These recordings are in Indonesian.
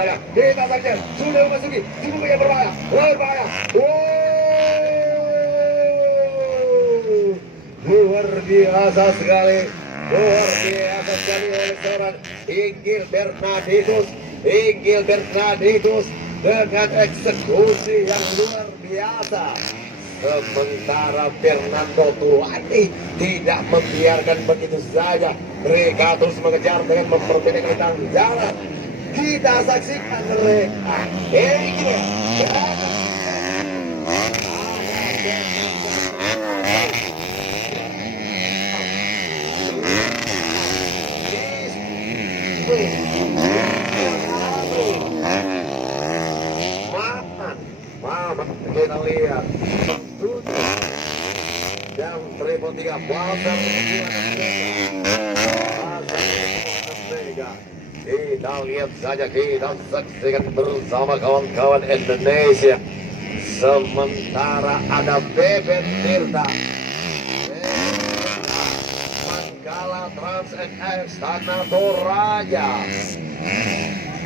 saja. Kita saja sudah memasuki titik yang berbahaya. Berbahaya. Luar biasa sekali. Luar biasa sekali oleh seorang Inggil Bernarditus dengan eksekusi yang luar biasa. Sementara Fernando Tulani tidak membiarkan begitu saja. Mereka terus mengejar dengan memperpendekkan jarak. Kita saksikan mereka. Ini kita lihat jam 3 Walter kita lihat saja, kita saksikan bersama kawan-kawan Indonesia. Sementara ada Bebet Tirta, Manggala Trans NX Tanah Toraja.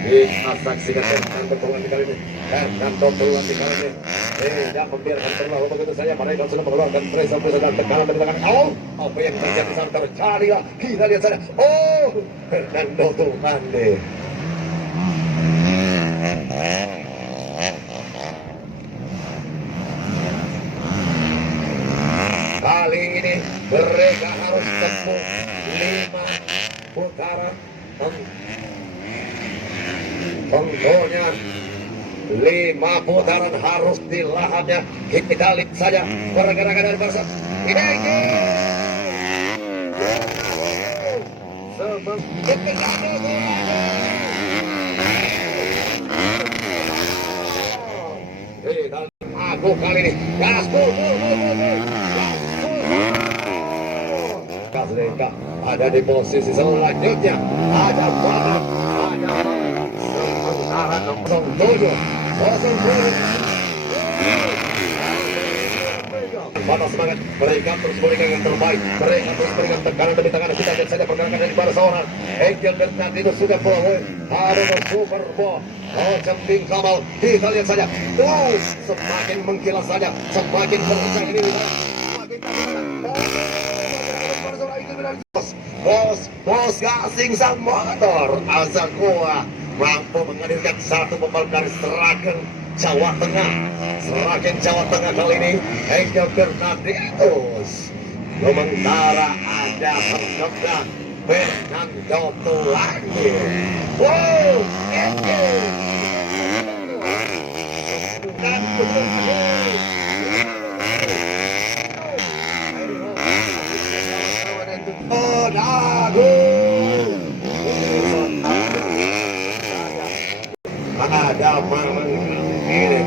Kita saksikan Fernando Tulani kali ini. Fernando Tulani kali ini tidak membiarkan terlalu begitu saja. Mereka sudah mengeluarkan pressure dan tekanan dari tangan. Apa yang terjadi saat terjadi lah. Kita lihat saja. Fernando Tulani. Kali ini mereka harus tempuh 5 putaran. Tentunya 5 putaran harus dilahapnya. Kita lihat saja pergerakan dari Barca. Ini aku kali ini gas Kaslenka ada di posisi selanjutnya. Ada Barat, sementara 07 Batas semangat, mereka terus memberikan yang terbaik. Mereka terus memberikan tekanan demi tekanan. Kita lihat saja pergerakan dari Barcelona. Inggil Bernarditus sudah pulang. Ada Super Bowl. Jemping Kamal. Kita lihat saja. Semakin mengkilas saja. Semakin berusang ini. Bos gasing sang motor. Azakua mampu menghadirkan satu pembalap dari Seragen Jawa Tengah. Seragen Jawa Tengah kali ini Inggil Bernarditus. Sementara ada terdekat Fernando Tulani. Ada mamang ini.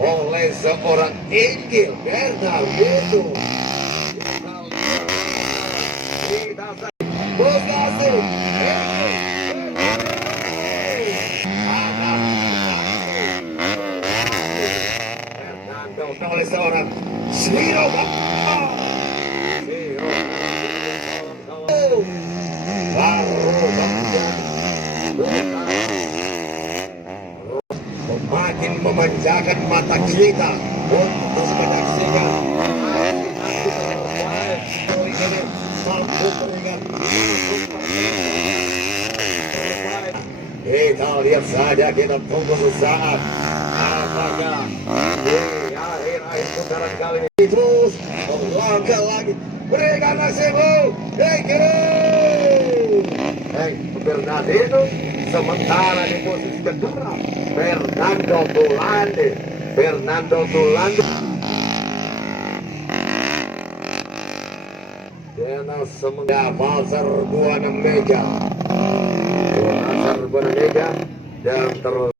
Oleh seorang Inggil Bernarditus. Oleh seorang Siro makin memanjakan mata kita untuk menyaksikan kita lihat saja, kita tunggu sesaat apakah di akhir putaran kali ini terus melangkah lagi mereka nasibu Bernarditus. Sementara di posisi kedua Fernando Tulani. Dengan sementara Balsar Buana Meja dan terus